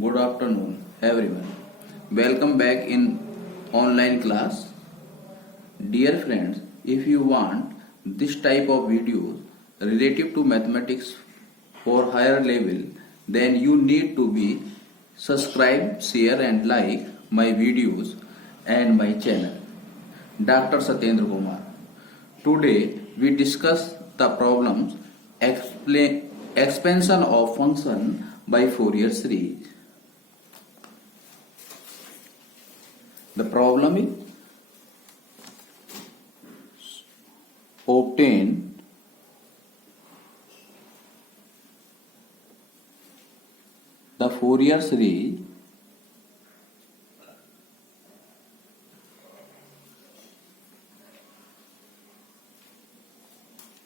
Good afternoon, everyone. Welcome back in online class. Dear friends, if you want this type of videos related to mathematics for higher level, then you need to be subscribe, share and like my videos and my channel. Dr. Satyendra Kumar. Today we discuss the problems expansion of function by Fourier series. The problem is obtain the Fourier series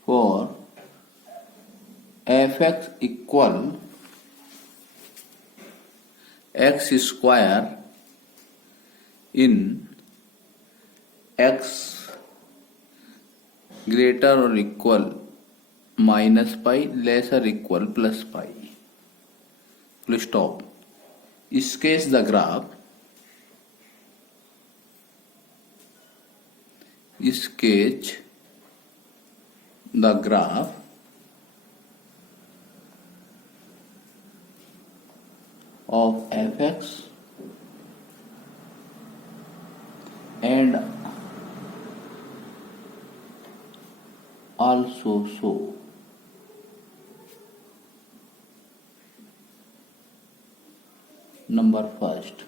for fx equal x square in x greater or equal minus pi lesser equal plus pi. Full stop. Sketch the graph. Sketch the graph of fx and also show number first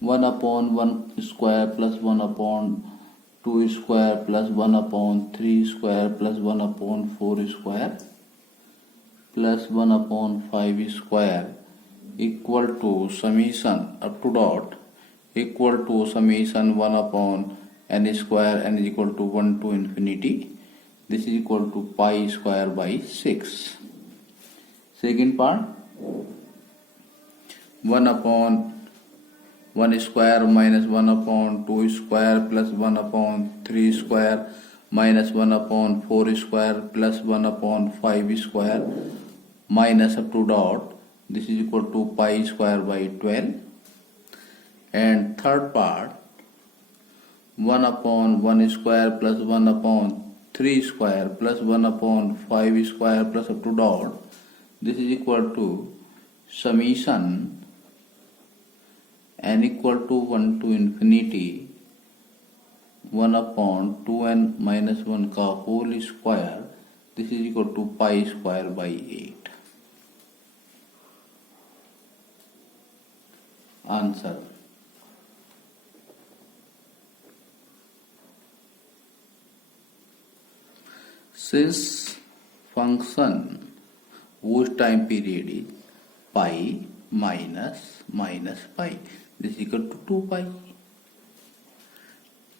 1 upon 1 square plus 1 upon 2 square plus 1 upon 3 square plus 1 upon 4 square plus 1 upon 5 square equal to summation up to dot equal to summation 1 upon n square n is equal to 1 to infinity. This is equal to pi square by 6. Second part 1 upon 1 square minus 1 upon 2 square plus 1 upon 3 square minus 1 upon 4 square plus 1 upon 5 square minus up to dot. This is equal to pi square by 12. And third part 1 upon 1 square plus 1 upon 3 square plus 1 upon 5 square plus up to dot. This is equal to summation n equal to 1 to infinity 1 upon 2n minus 1 का whole square. This is equal to pi square by 8. Answer. Since function whose time period is pi minus pi, this is equal to 2 pi.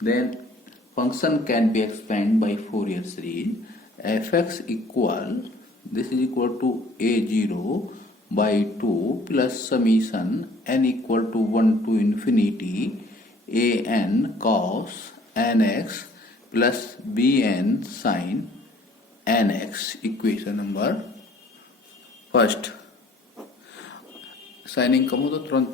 Then function can be expanded by Fourier series. Fx equal, this is equal to a0 by 2 plus summation n equal to 1 to infinity an cos nx plus bn sin nx. Equation number first. Signing कम हो तो तुरंत.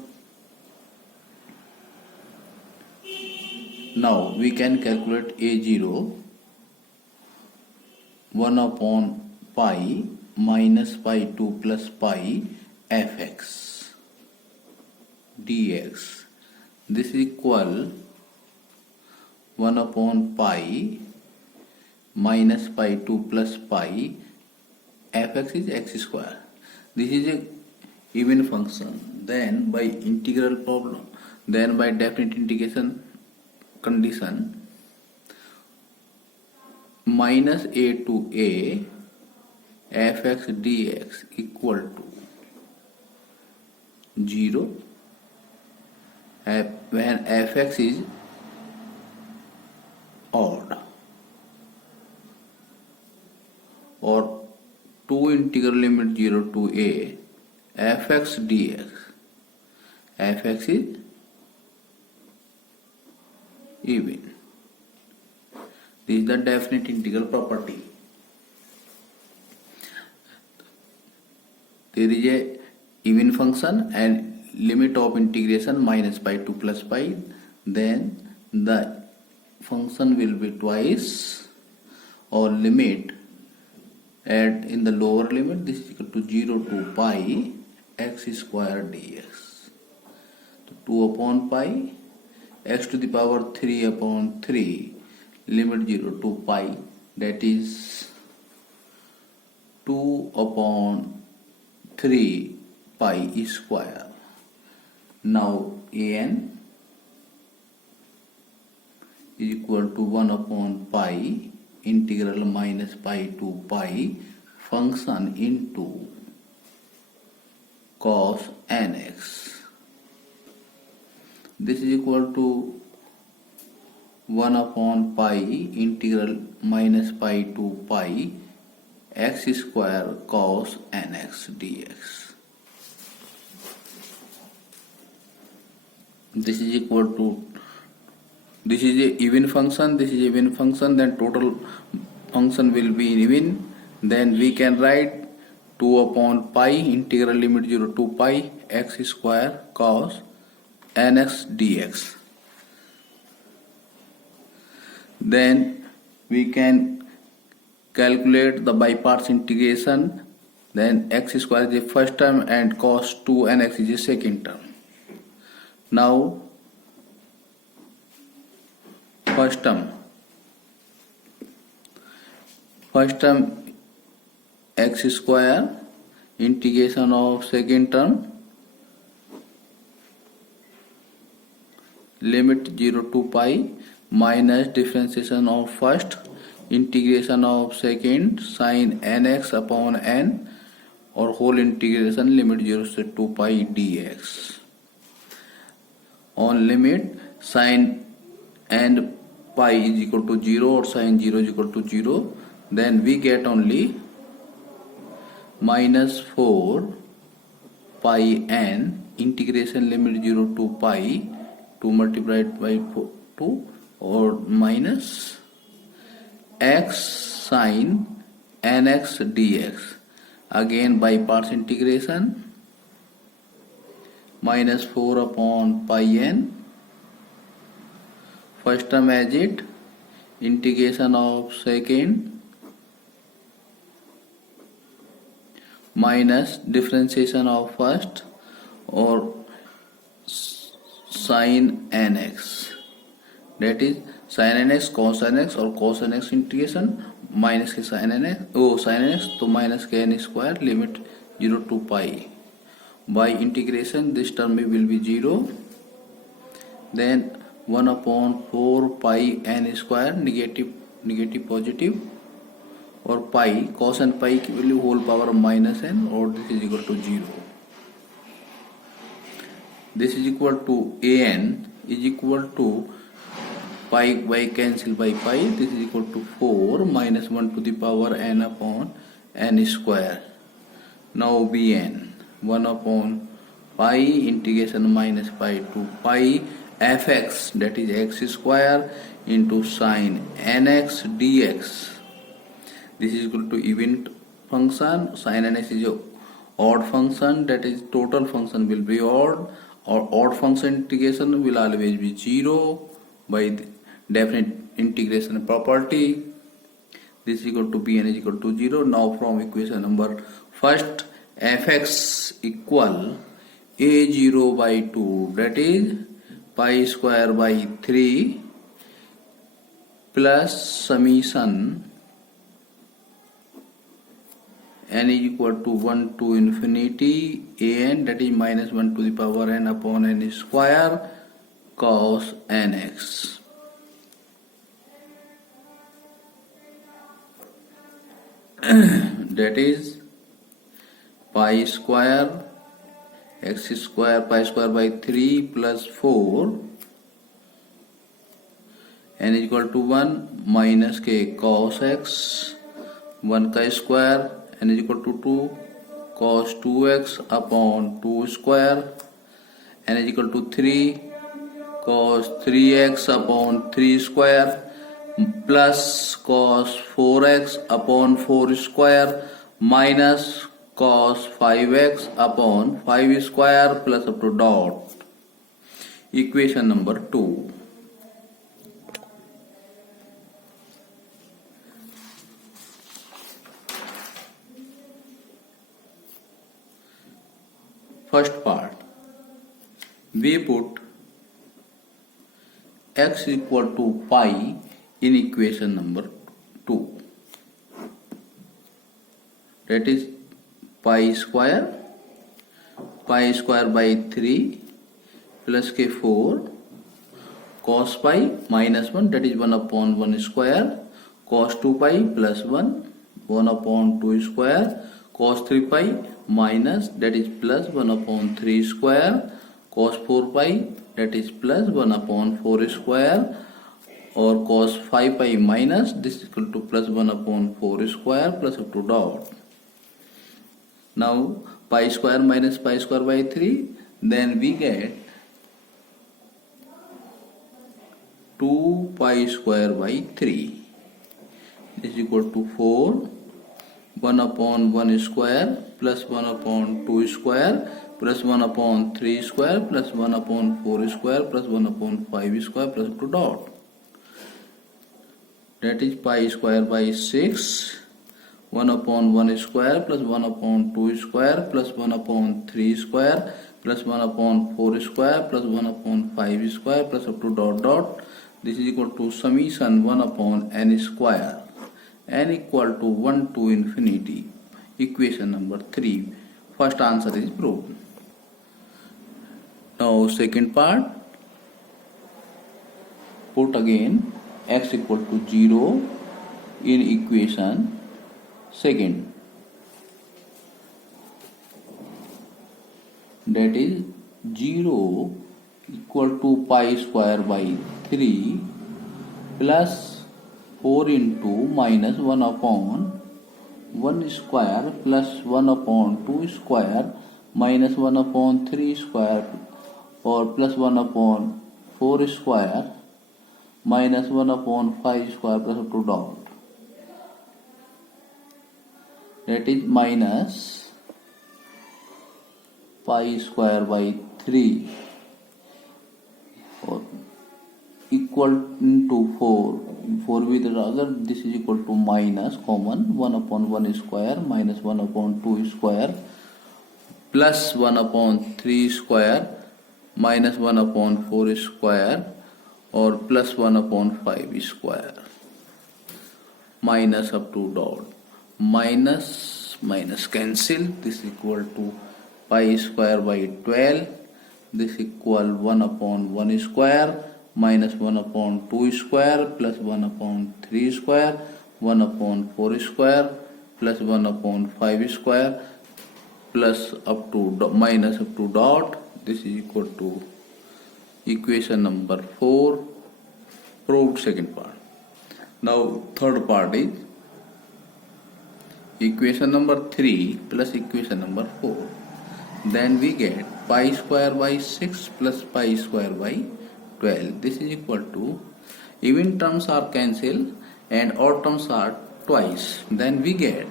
Now we can calculate a0 1 upon pi minus pi 2 plus pi fx dx. This is equal 1 upon pi minus pi 2 plus pi fx is x square. This is a even function. Then by integral problem, then by definite integration condition, minus a to a fx dx equal to 0 when fx is odd, or 2 integral limit 0 to a fx dx. Fx is even. This is the definite integral property. There is a even function and limit of integration minus pi to plus pi, then the function will be twice, or limit at in the lower limit this is equal to 0 to pi x square dx. So 2 upon pi x to the power 3 upon 3 limit 0 to pi, that is 2 upon 3 pi square. Now an is equal to 1 upon pi integral minus pi to pi function into cos nx. This is equal to 1 upon pi integral minus pi to pi x square cos nx dx. This is equal to, this is a even function, this is even function, then total function will be even. Then we can write 2 upon pi integral limit 0 to pi x square cos nx dx. Then we can calculate the by parts integration. Then x square is the first term and cos 2 nx is the second term. Now first term x square integration of second term limit 0 to pi minus differentiation of first integration of second sin nx upon n or whole integration limit 0 to pi dx. On limit sin and pi is equal to 0 or sin 0 is equal to 0, then we get only minus 4 pi n integration limit 0 to pi 2 multiplied by 2 or minus x sin nx dx. Again by parts integration minus 4 upon pi n, first term as it, integration of second minus differentiation of first or sin nx, that is sin nx cos nx or cos nx integration minus के sin nx sin nx तो minus के n square limit 0 to pi. By integration this term will be 0, then 1 upon 4 pi n square negative positive और pi cos and pi की value whole power minus n और this is equal to 0. This is equal to an is equal to pi by cancel by pi, this is equal to 4 minus 1 to the power n upon n square. Now bn 1 upon pi integration minus pi to pi fx, that is x square into sin nx dx. This is equal to even function, sin nx is a odd function, that is total function will be odd, or odd function integration will always be 0 by the definite integration property. This is equal to bn is equal to 0. Now from equation number first, fx equal a0 by 2, that is pi square by 3 plus summation n is equal to 1 to infinity an, that is minus 1 to the power n upon n square cos nx. That is pi square x square pi square by 3 plus 4 n is equal to 1 minus k cos x 1 का square n is equal to 2 cos 2x upon 2 square n is equal to 3 cos 3x upon 3 square plus cos 4x upon 4 square minus cos 5x upon 5 square plus up to dot. Equation number 2. First part, we put x equal to pi in equation number 2. That is pi square by 3 plus k 4 cos pi minus 1, that is 1 upon 1 square, cos 2 pi plus 1 upon 2 square, cos 3 pi minus, that is plus 1 upon 3 square, cos 4 pi, that is plus 1 upon 4 square, or cos 5 pi minus, this is equal to plus 1 upon 4 square plus up to dot. Now pi square minus pi square by 3, then we get 2 pi square by 3. This is equal to 4, 1 upon 1 square plus 1 upon 2 square plus 1 upon 3 square plus 1 upon 4 square plus 1 upon 5 square plus up to dot. That is pi square by 6, 1 upon 1 square plus 1 upon 2 square plus 1 upon 3 square plus 1 upon 4 square plus 1 upon 5 square plus up to dot dot. This is equal to summation 1 upon n square, n equal to 1 to infinity. Equation number 3. First answer is proved. Now second part, put again x equal to 0 in equation second. That is 0 equal to pi square by 3 plus 4 into minus 1 upon 1 square plus 1 upon 2 square minus 1 upon 3 square or plus 1 upon 4 square minus 1 upon 5 square plus up to dot. That is minus pi square by 3 or equal into 4 with the other, this is equal to minus common 1 upon 1 square minus 1 upon 2 square plus 1 upon 3 square minus 1 upon 4 square or plus 1 upon 5 square minus up to dot. Minus minus cancel, this is equal to pi square by 12, this equal 1 upon 1 square minus 1 upon 2 square plus 1 upon 3 square 1 upon 4 square plus 1 upon 5 square plus up to minus up to dot. This is equal to equation number 4. Proved second part. Now third part is equation number 3 plus equation number 4. Then we get pi square by 6 plus pi square by 12. This is equal to, even terms are cancelled and odd terms are twice. Then we get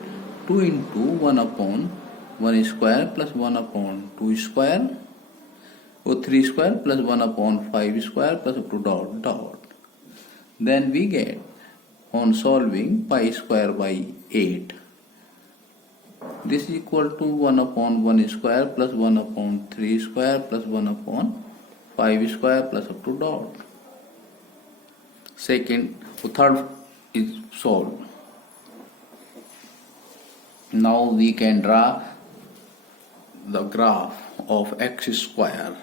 2 into 1 upon 1 square plus 1 upon 2 square or 3 square plus 1 upon 5 square plus up to dot dot. Then we get, on solving, pi square by 8. This is equal to 1 upon 1 square plus 1 upon 3 square plus 1 upon 5 square plus up to dot. Third is solved. Now we can draw the graph of x square.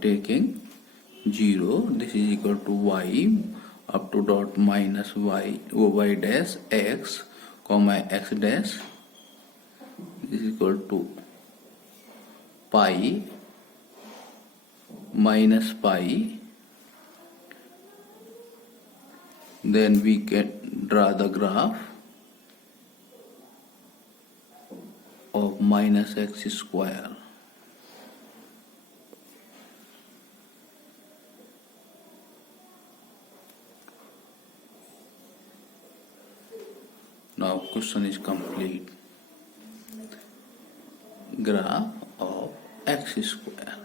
Taking 0, this is equal to y up to dot minus y dash x comma x dash. This is equal to pi minus pi. Then we can draw the graph of minus x square. question is complete. Graph of x square.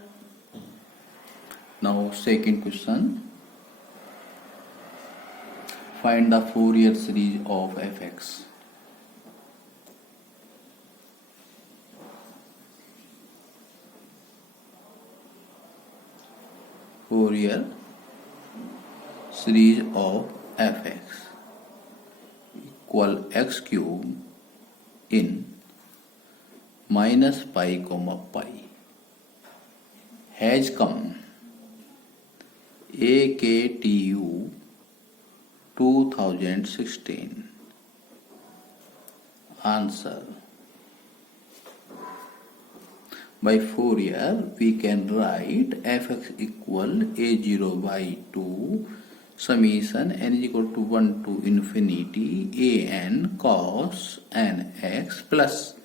Now second question. Find the Fourier series of fx. Fourier series of fx equal x cube in minus pi comma pi has come AKTU 2016. Answer. By Fourier, we can write fx equal a0 by 2 summation n is equal to 1 to infinity an cos nx plus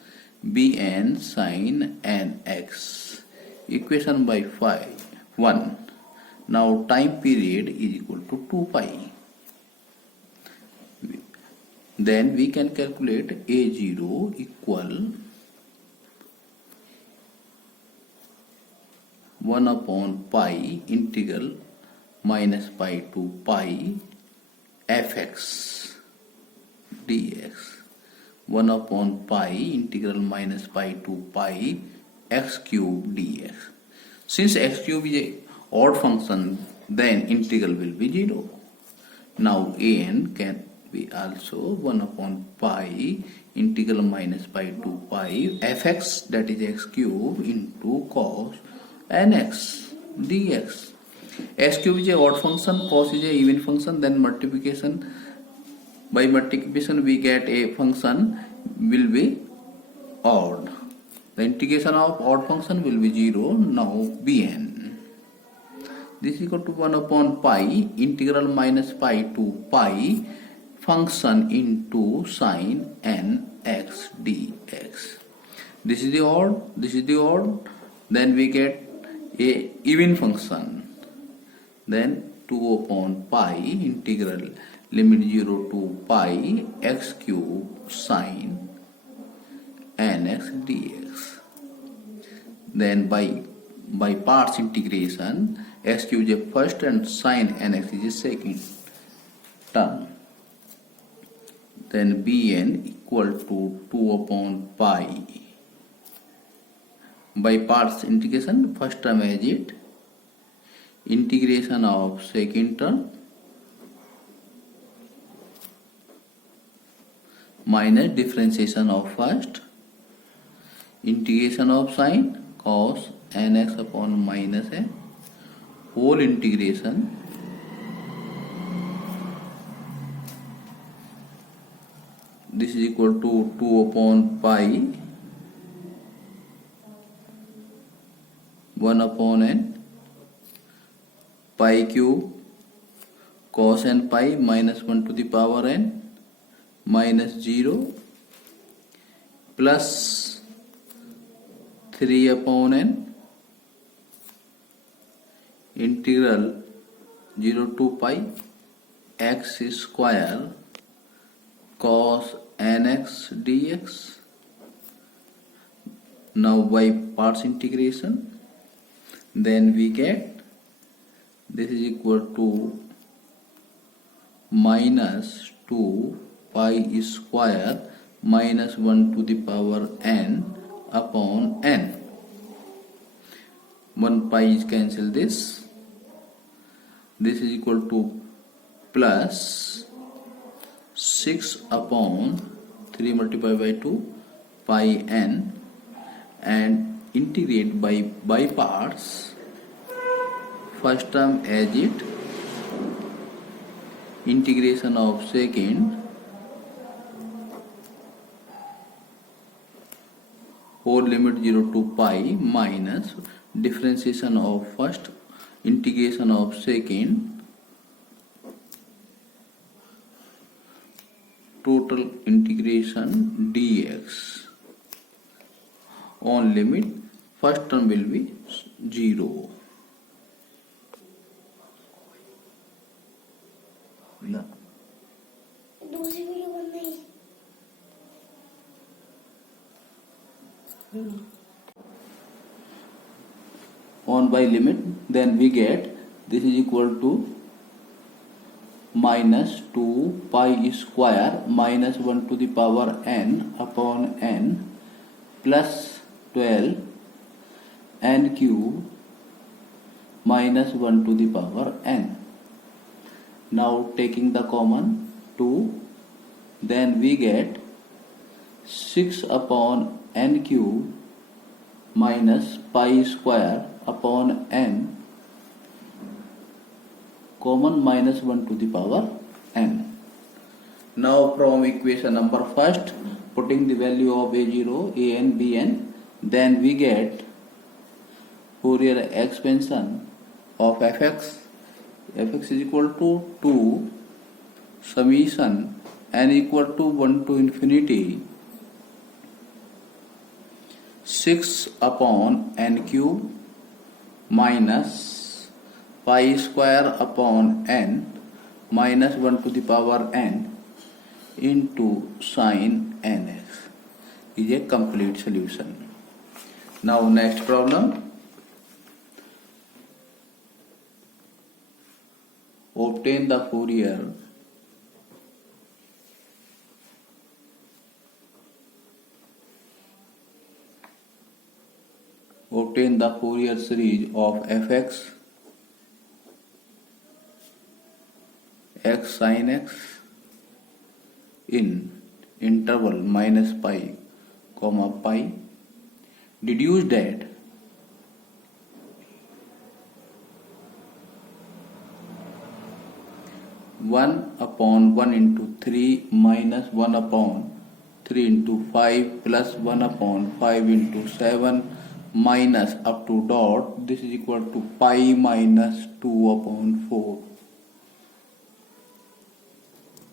bn sin nx. Equation by 1. Now time period is equal to 2 pi. Then we can calculate a0 equal 1 upon pi integral minus pi to pi fx dx. 1 upon pi integral minus pi to pi x cube dx. Since x cube is a odd function, then integral will be 0. Now an can be also 1 upon pi integral minus pi to pi fx, that is x cube, into cos nx dx. X cube is a odd function, cos is a even function, then multiplication, by multiplication we get a function will be odd. The integration of odd function will be 0. Now bn. This is equal to 1 upon pi integral minus pi to pi function into sin nx dx. This is the odd, this is the odd, then we get a even function. Then 2 upon pi integral limit 0 to pi x cube sin nx dx. Then by parts integration, x cube is a first and sin nx is a second term. Then bn equal to 2 upon pi. By parts integration, first term as it, integration of second term minus differentiation of first, integration of sin cos nx upon minus a, whole integration this is equal to 2 upon pi 1 upon n pi cube cos n pi minus 1 to the power n minus 0 plus 3 upon n integral 0 to pi x square cos nx dx. Now by parts integration, then we get this is equal to minus 2 pi square minus 1 to the power n upon n. 1 pi is cancel this. This is equal to plus 6 upon 3 multiplied by 2 pi n, and integrate by parts. First term as it, integration of second, whole limit 0 to pi minus differentiation of first, integration of second, total integration dx. On limit, first term will be 0. दूसरी video बंद नहीं on by limit, then we get this is equal to minus 2 pi square minus 1 to the power n upon n plus 12 n cube minus 1 to the power n. Now taking the common 2, then we get 6 upon n cube minus pi square upon n, common minus 1 to the power n. Now from equation number first, putting the value of a0, an, bn, then we get Fourier expansion of fx. Fx is equal to 2 summation n equal to 1 to infinity 6 upon n cube minus pi square upon n minus 1 to the power n into sin nx is a complete solution. Now next problem. Obtain the Fourier series of fx, x sin x in interval minus pi comma pi. Deduce that 1 upon 1 into 3 minus 1 upon 3 into 5 plus 1 upon 5 into 7 minus up to dot, this is equal to pi minus 2 upon 4.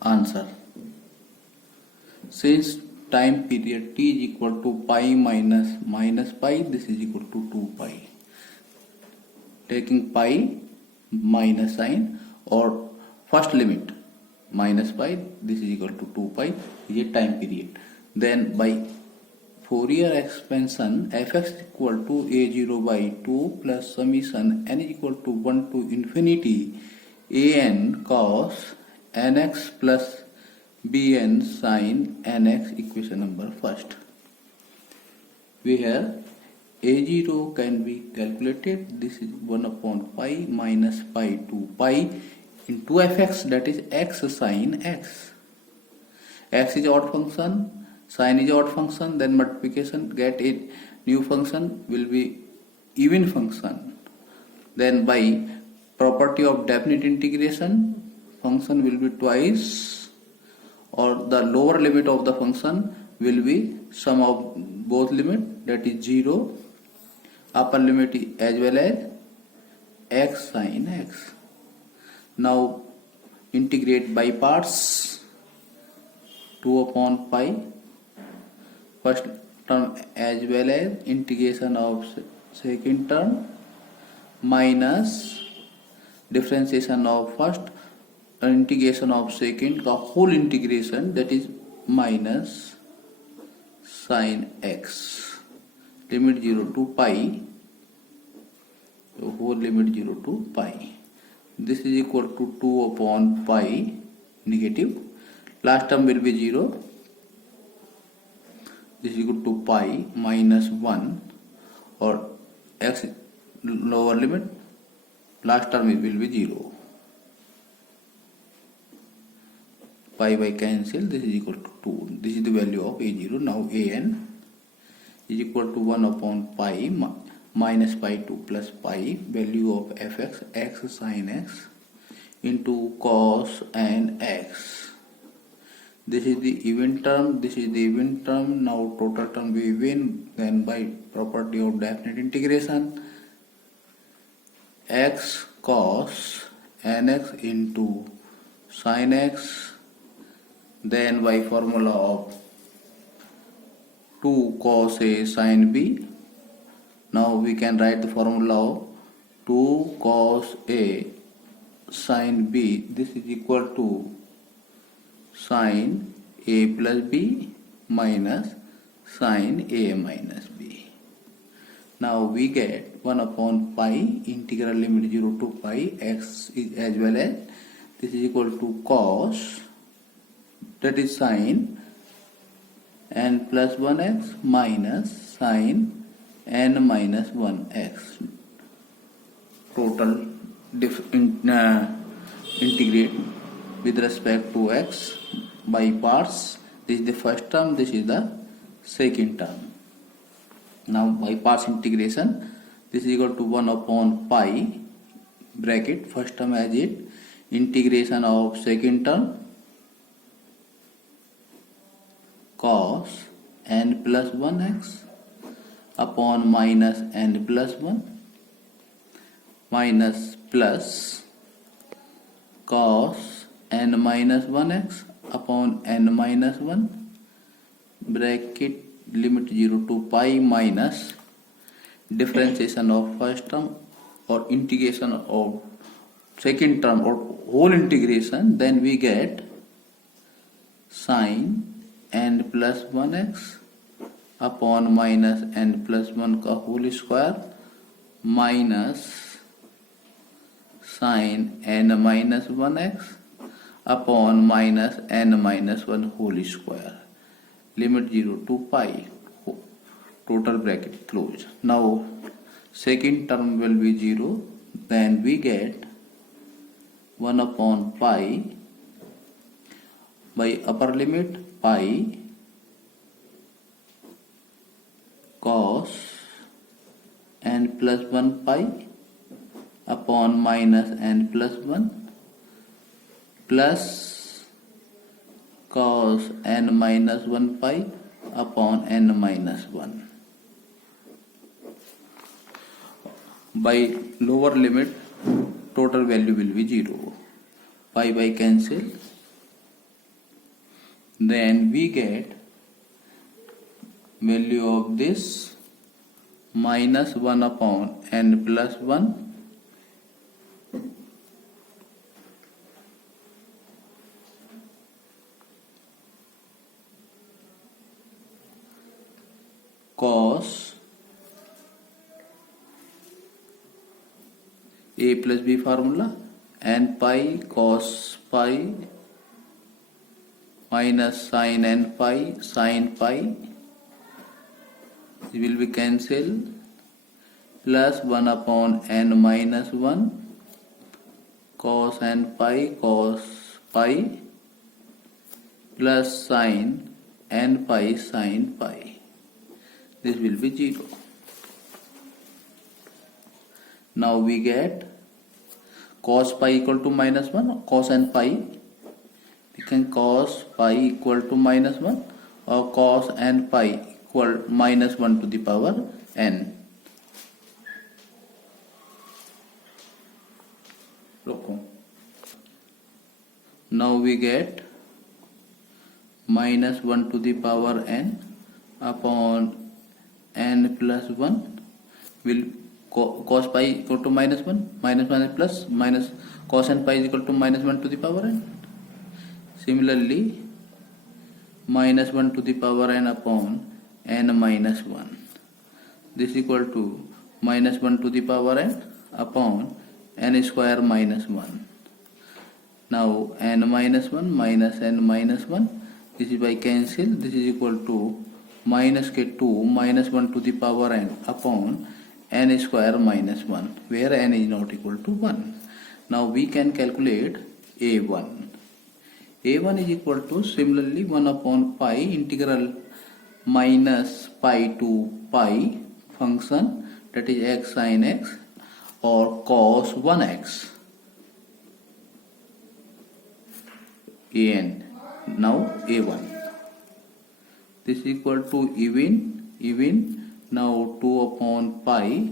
Answer. Since time period t is equal to pi minus pi, this is equal to 2 pi. Taking pi minus sign or first limit minus pi, this is equal to 2 pi is a time period. Then by Fourier expansion, fx is equal to a0 by 2 plus summation n is equal to 1 to infinity an cos nx plus bn sin nx, equation number first. We have a0 can be calculated. This is 1 upon pi minus pi to pi into fx, that is x sin x. X is odd function, sin is odd function, then multiplication get a new function will be even function. Then by property of definite integration, function will be twice, or the lower limit of the function will be sum of both limit, that is 0, upper limit as well as x sin x. Now integrate by parts. 2 upon pi first term as well as integration of second term minus differentiation of first integration of second, the whole integration, that is minus sin x, limit 0 to pi, the whole limit 0 to pi. This is equal to 2 upon pi negative, last term will be 0, this is equal to pi minus 1 or x lower limit, last term it will be 0. Pi by cancel, this is equal to 2. This is the value of a0. Now an is equal to 1 upon pi minus pi 2 plus pi, value of fx, x sin x into cos nx. This is the even term, this is the even term. Now total term we win. Then by property of definite integration, x cos nx into sin x. Then by formula of 2 cos A sin B, now we can write the formula of 2 cos A sin B. This is equal to sin A plus B minus sin A minus B. Now we get 1 upon pi integral limit 0 to pi x is as well as this is equal to cos, that is sin n plus 1x minus sin n minus 1x. Total integrate with respect to x by parts. This is the first term, this is the second term. Now by parts integration, this is equal to 1 upon pi bracket, first term as it, integration of second term cos n plus 1x upon minus n plus 1 minus plus cos n minus 1x upon n minus 1 bracket limit 0 to pi minus differentiation of first term or integration of second term or whole integration, then we get sin n plus 1x upon minus n plus 1 का whole square minus sin n minus 1x upon minus n minus 1 whole square. Limit 0 to pi, total bracket closed. Now second term will be 0, then we get 1 upon pi by upper limit pi cos n plus 1 pi upon minus n plus 1 plus cos n minus 1 pi upon n minus 1. By lower limit, total value will be 0. Pi by cancel. Then we get value of this minus 1 upon n plus 1 cos a plus b formula n pi cos pi minus sin n pi sin pi, it will be cancelled, plus 1 upon n minus 1 cos n pi plus sin n pi sin pi. This will be 0. Now we get cos pi equal to minus 1, cos n pi. We can cos pi equal to minus 1 or cos n pi equal minus 1 to the power n. Now we get minus 1 to the power n upon n plus 1 will cos pi equal to minus 1 plus minus cos n pi is equal to minus 1 to the power n. Similarly, minus 1 to the power n upon n minus 1, this is equal to minus 1 to the power n upon n square minus 1. Now n minus 1 minus n minus 1, this is by cancel, this is equal to minus k2 minus 1 to the power n upon n square minus 1, where n is not equal to 1. Now we can calculate a1. a1 is equal to similarly 1 upon pi integral minus pi to pi function, that is x sin x or cos 1x an. Now a1, this is equal to even now 2 upon pi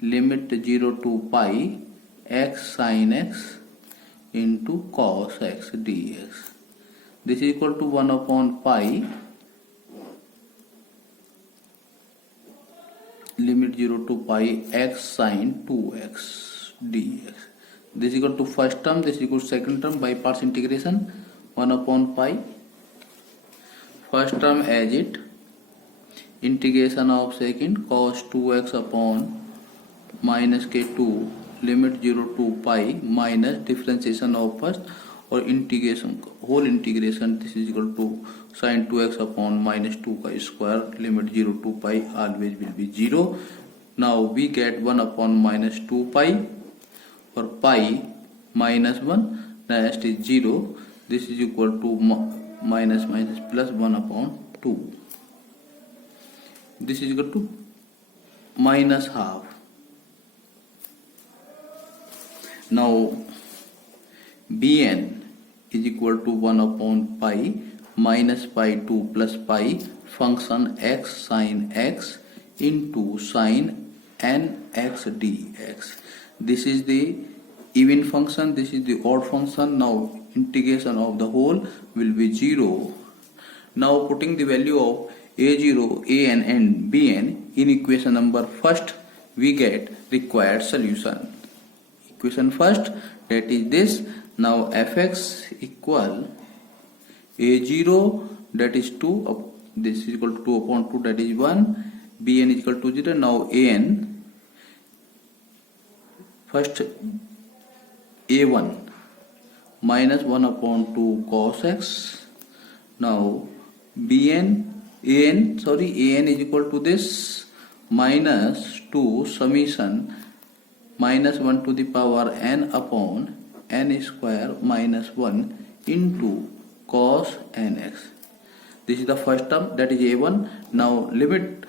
limit 0 to pi x sin x into cos x dx. This is equal to 1 upon pi limit 0 to pi x sin 2x dx. This is equal to first term, this is equal to second term by parts integration. 1 upon pi, first term as it, integration of second cos 2x upon minus k2 limit 0 to pi minus differentiation of first or integration whole integration, this is equal to sin 2x upon minus 2 pi square limit 0 to pi always will be 0. Now we get 1 upon minus 2 pi or pi minus 1, next is 0, this is equal to minus minus plus 1 upon 2, this is equal to minus half. Now Bn is equal to 1 upon pi minus pi 2 plus pi function x sin x into sin nx dx. This is the even function, this is the odd function. Now integration of the whole will be 0. Now putting the value of a0, an and bn in equation number first, we get required solution. Equation first, that is this. Now fx equal a0, that is 2, this is equal to 2 upon 2, that is 1, bn is equal to 0. Now an first a1 minus 1 upon 2 cos x. Now an is equal to this minus 2 summation minus 1 to the power n upon n square minus 1 into cos nx. This is the first term, that is a1. Now limit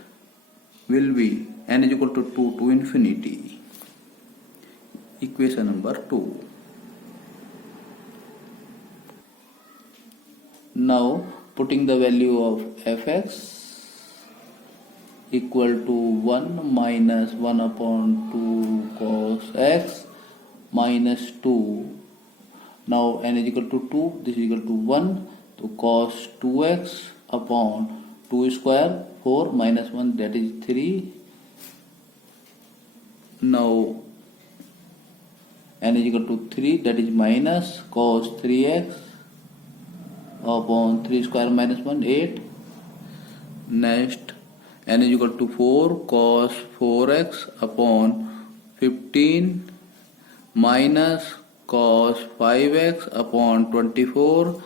will be n is equal to 2 to infinity. Equation number 2. Now putting the value of fx equal to 1 minus 1 upon 2 cos x minus 2. Now n is equal to 2, this is equal to 1, to cos 2x upon 2 square, 4 minus 1, that is 3. Now n is equal to 3, that is minus cos 3x upon 3 square minus 1, 8. Next n is equal to 4 cos 4x upon 15 minus cos 5x upon 24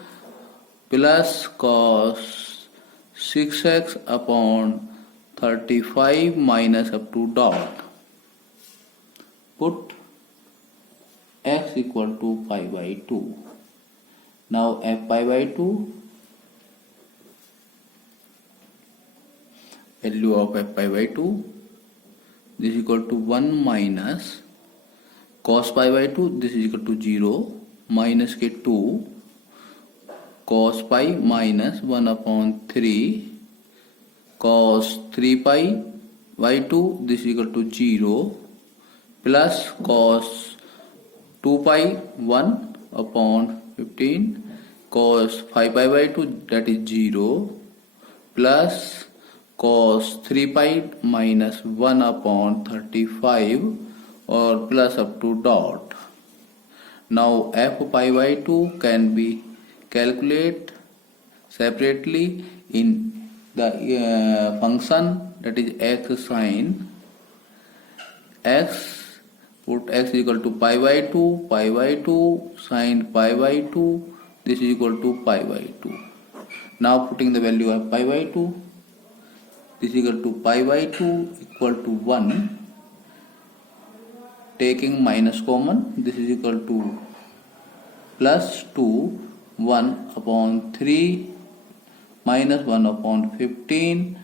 plus cos 6x upon 35 minus up to dot. Put x equal to pi by 2. Now f pi by 2, value of f pi by 2, this is equal to 1 minus cos pi by 2, this is equal to 0, minus के 2 cos pi minus 1 upon 3 cos 3 pi by 2, this is equal to 0, plus cos 2 pi 1 upon 15 cos 5 pi by 2, that is 0, plus cos 3 pi minus 1 upon 35 or plus up to dot. Now f pi by 2 can be calculated separately in the function, that is x sin x. Put x equal to pi by 2 sin pi by 2, this is equal to pi by 2. Now putting the value of pi by 2, this is equal to pi by 2 equal to 1, taking minus common, this is equal to plus 2 1 upon 3 minus 1 upon 15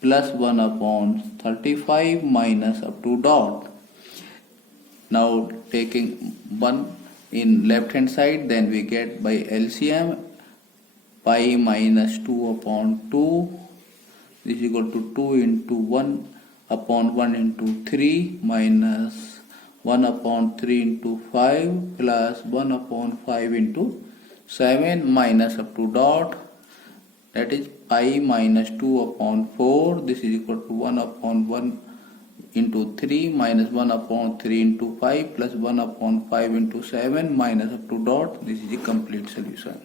plus 1 upon 35 minus up to dot. Now taking 1 in left hand side, then we get by LCM pi minus 2 upon 2, this is equal to 2 into 1 upon 1 into 3 minus 1 upon 3 into 5 plus 1 upon 5 into 7 minus up to dot, that is pi minus 2 upon 4, this is equal to 1 upon 1 into 3 minus 1 upon 3 into 5 plus 1 upon 5 into 7 minus up to dot. This is the complete solution.